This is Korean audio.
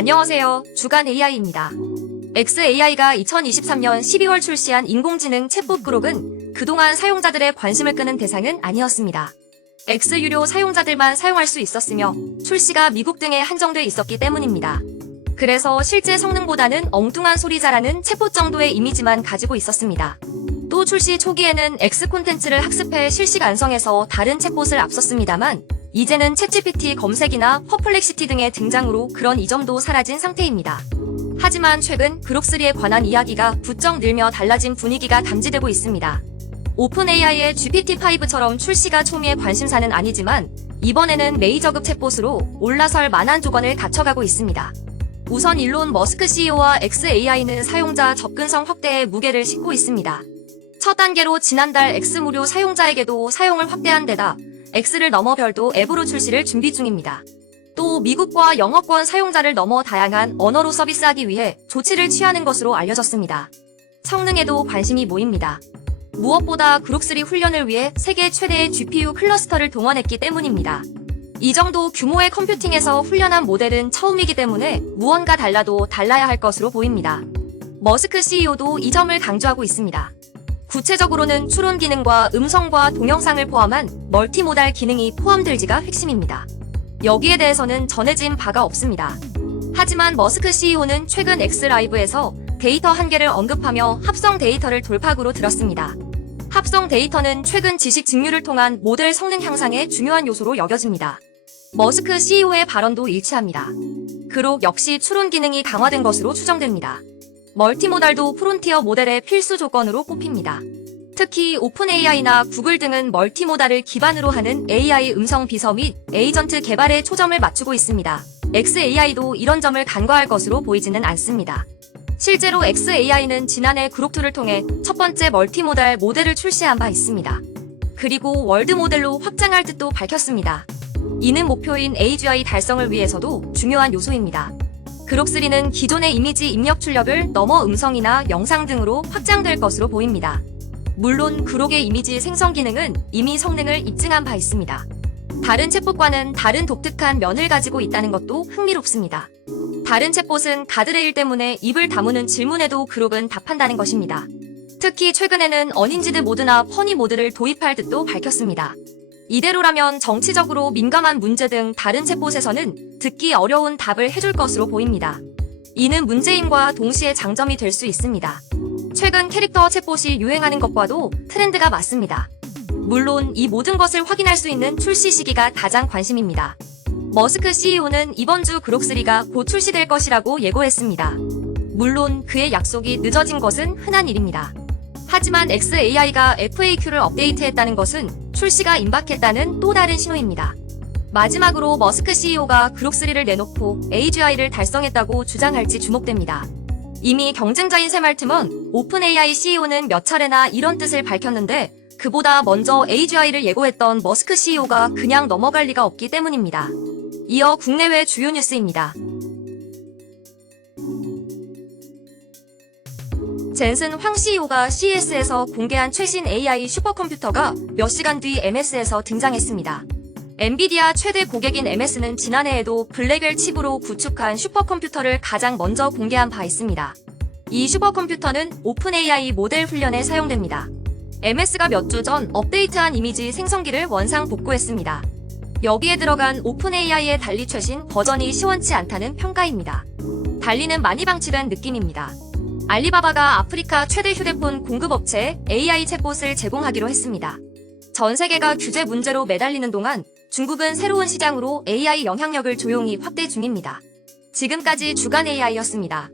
안녕하세요. 주간 AI입니다. xAI가 2023년 12월 출시한 인공지능 챗봇 그록은 그동안 사용자들의 관심을 끄는 대상은 아니었습니다. X 유료 사용자들만 사용할 수 있었으며 출시가 미국 등에 한정돼 있었기 때문입니다. 그래서 실제 성능보다는 엉뚱한 소리 잘하는 챗봇 정도의 이미지만 가지고 있었습니다. 또 출시 초기에는 X 콘텐츠를 학습해 실시 완성해서 다른 챗봇을 앞섰습니다만 이제는 챗GPT 검색이나 퍼플렉시티 등의 등장으로 그런 이점도 사라진 상태입니다. 하지만 최근 그록3에 관한 이야기가 부쩍 늘며 달라진 분위기가 감지되고 있습니다. 오픈AI의 GPT-5처럼 출시가 초미의 관심사는 아니지만 이번에는 메이저급 챗봇으로 올라설 만한 조건을 갖춰가고 있습니다. 우선 일론 머스크 CEO와 xAI는 사용자 접근성 확대에 무게를 싣고 있습니다. 첫 단계로 지난달 X 무료 사용자에게도 사용을 확대한 데다 X를 넘어 별도 앱으로 출시를 준비 중입니다. 또 미국과 영어권 사용자를 넘어 다양한 언어로 서비스하기 위해 조치를 취하는 것으로 알려졌습니다. 성능에도 관심이 모입니다. 무엇보다 그록3 훈련을 위해 세계 최대의 GPU 클러스터를 동원했기 때문입니다. 이 정도 규모의 컴퓨팅에서 훈련한 모델은 처음이기 때문에 무언가 달라도 달라야 할 것으로 보입니다. 머스크 CEO도 이 점을 강조하고 있습니다. 구체적으로는 추론 기능과 음성과 동영상을 포함한 멀티모달 기능이 포함될지가 핵심입니다. 여기에 대해서는 전해진 바가 없습니다. 하지만 머스크 CEO는 최근 X라이브에서 데이터 한계를 언급하며 합성 데이터를 돌파구로 들었습니다. 합성 데이터는 최근 지식 증류를 통한 모델 성능 향상의 중요한 요소로 여겨집니다. 머스크 CEO의 발언도 일치합니다. 그록 역시 추론 기능이 강화된 것으로 추정됩니다. 멀티모달도 프론티어 모델의 필수 조건으로 꼽힙니다. 특히 오픈AI나 구글 등은 멀티모달을 기반으로 하는 AI 음성 비서 및 에이전트 개발에 초점을 맞추고 있습니다. xAI도 이런 점을 간과할 것으로 보이지는 않습니다. 실제로 xAI는 지난해 그록2를 통해 첫 번째 멀티모달 모델을 출시한 바 있습니다. 그리고 월드 모델로 확장할 뜻도 밝혔습니다. 이는 목표인 AGI 달성을 위해서도 중요한 요소입니다. 그록3는 기존의 이미지 입력 출력을 넘어 음성이나 영상 등으로 확장될 것으로 보입니다. 물론 그록의 이미지 생성 기능은 이미 성능을 입증한 바 있습니다. 다른 챗봇과는 다른 독특한 면을 가지고 있다는 것도 흥미롭습니다. 다른 챗봇은 가드레일 때문에 입을 다무는 질문에도 그록은 답한다는 것입니다. 특히 최근에는 어닌지드 모드나 퍼니 모드를 도입할 뜻도 밝혔습니다. 이대로라면 정치적으로 민감한 문제 등 다른 챗봇에서는 듣기 어려운 답을 해줄 것으로 보입니다. 이는 문제임과 동시에 장점이 될 수 있습니다. 최근 캐릭터 챗봇이 유행하는 것과도 트렌드가 맞습니다. 물론 이 모든 것을 확인할 수 있는 출시 시기가 가장 관심입니다. 머스크 CEO는 이번 주 그록3가 곧 출시될 것이라고 예고했습니다. 물론 그의 약속이 늦어진 것은 흔한 일입니다. 하지만 xAI가 FAQ를 업데이트했다는 것은 출시가 임박했다는 또 다른 신호입니다. 마지막으로 머스크 CEO가 그록3를 내놓고 AGI를 달성했다고 주장할지 주목됩니다. 이미 경쟁자인 샘 알트먼 오픈AI CEO는 몇 차례나 이런 뜻을 밝혔는데 그보다 먼저 AGI를 예고했던 머스크 CEO가 그냥 넘어갈 리가 없기 때문입니다. 이어 국내외 주요 뉴스입니다. 젠슨 황 CEO가 CES에서 공개한 최신 AI 슈퍼컴퓨터가 몇 시간 뒤 MS에서 등장했습니다. 엔비디아 최대 고객인 MS는 지난해에도 블랙웰 칩으로 구축한 슈퍼컴퓨터를 가장 먼저 공개한 바 있습니다. 이 슈퍼컴퓨터는 오픈AI 모델 훈련에 사용됩니다. MS가 몇 주 전 업데이트한 이미지 생성기를 원상 복구했습니다. 여기에 들어간 오픈AI의 달리 최신 버전이 시원치 않다는 평가입니다. 달리는 많이 방치된 느낌입니다. 알리바바가 아프리카 최대 휴대폰 공급업체에 AI 챗봇을 제공하기로 했습니다. 전 세계가 규제 문제로 매달리는 동안 중국은 새로운 시장으로 AI 영향력을 조용히 확대 중입니다. 지금까지 주간 AI였습니다.